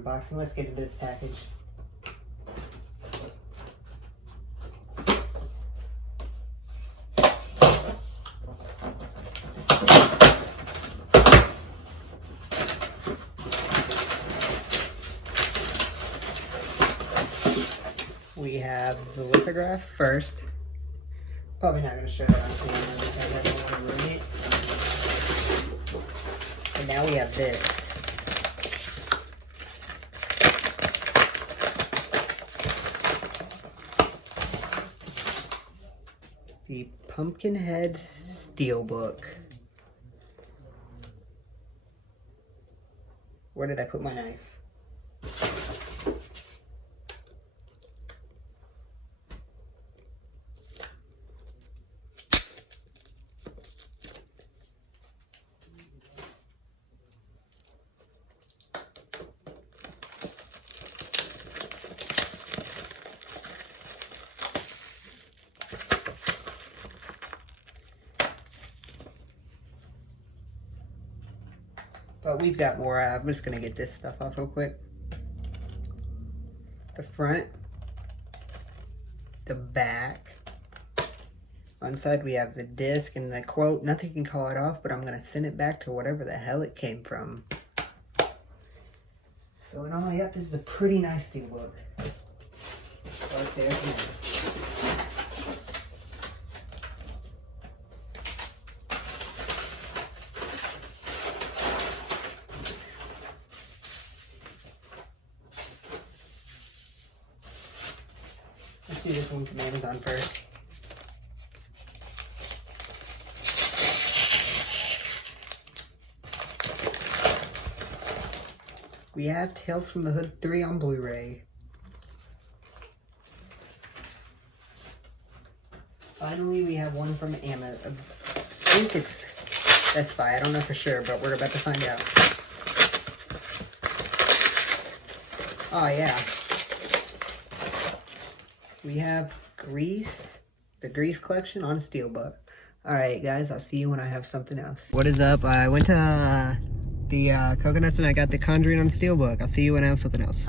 unboxing. Let's get into this package. We have the lithograph first. Probably not going to show that on camera because I don't want to ruin it. And now we have this. The Pumpkinhead Steelbook. Where did I put my knife? But we've got more. I'm just going to get this stuff off real quick. The front. The back. On the side we have the disc and the quote. Nothing can call it off, but I'm going to send it back to whatever the hell it came from. So in all, yep, this is a pretty nice steelbook. Right there. Let's do this one from Amazon first. We have Tales from the Hood 3 on Blu-ray. Finally, we have one from Amazon. I think it's Best Buy. I don't know for sure, but we're about to find out. Oh, yeah. We have Grease, the Grease collection on Steelbook. Alright guys, I'll see you when I have something else. What is up? I went to the Coconuts and I got the Conjuring on Steelbook. I'll see you when I have something else.